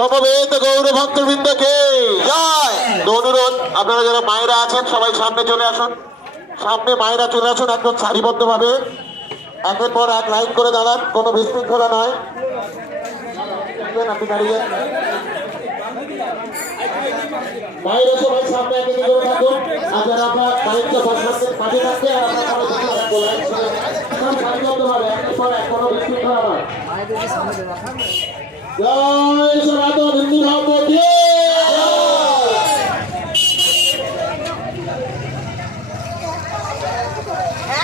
সমবেত গৌর ভক্তবৃন্দকে। জয়! অনুরোধ, আপনারা যারা মায়েরা আছেন, সবাই সামনে চলে আসুন। সামনে মায়েরা চলে আসুন একদম সারিবদ্ধ ভাবে একের পর এক লাইন করে দাঁড়ান, কোনো বিশৃঙ্খলা নয়। আপনি দাঁড়িয়ে আপনার জয়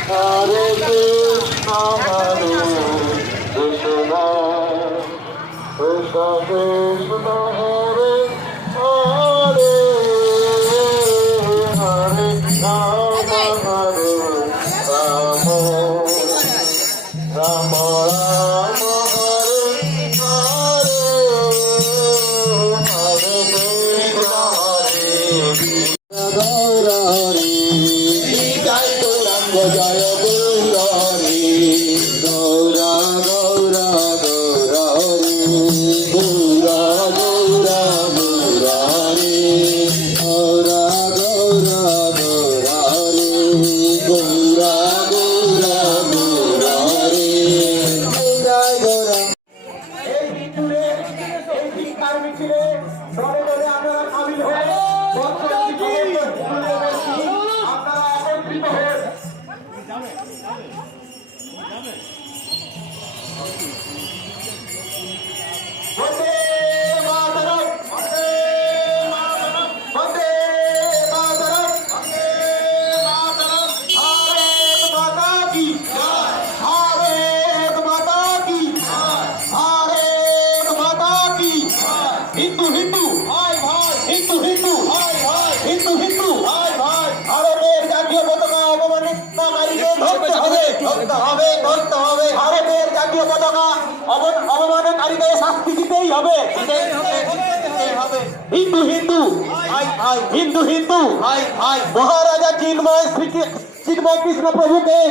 হরে কৃষ্ণ হরে কৃষ্ণ কৃষ্ণ আপনারা একত্রিত হয়ে অব- অবমাননাকারীদের শাস্তি দিতেই হবে। হিন্দু হিন্দু। হিন্দু হিন্দু। মহারাজা চিন্ময় চিন্ময় কৃষ্ণ প্রভুকে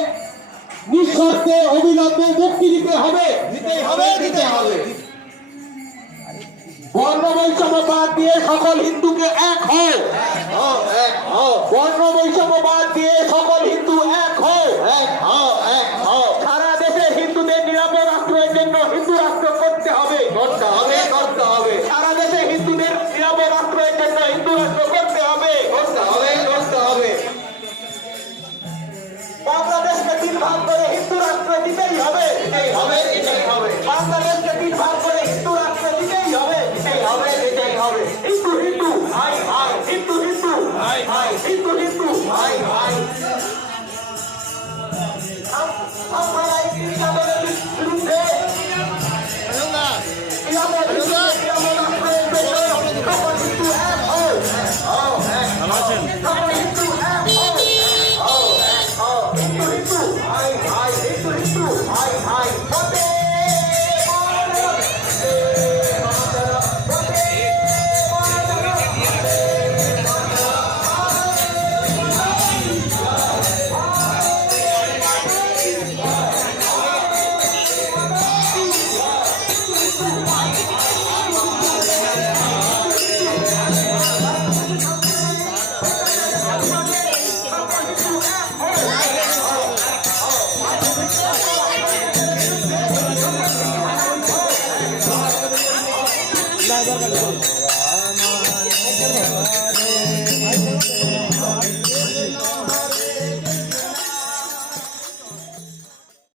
নিঃশর্তে অবিলম্বে মুক্তি দিতে হবে। দিতে হবে দিতে হবে। বর্ণবৈষম্য বাদ দিয়ে সকল হিন্দুকে এক হও। বাদ এক হও। হও ভাগ করে হিন্দু রাষ্ট্র দিতেই হবে। এই হবে বাংলাদেশকে তিন ভাগ করে হিন্দু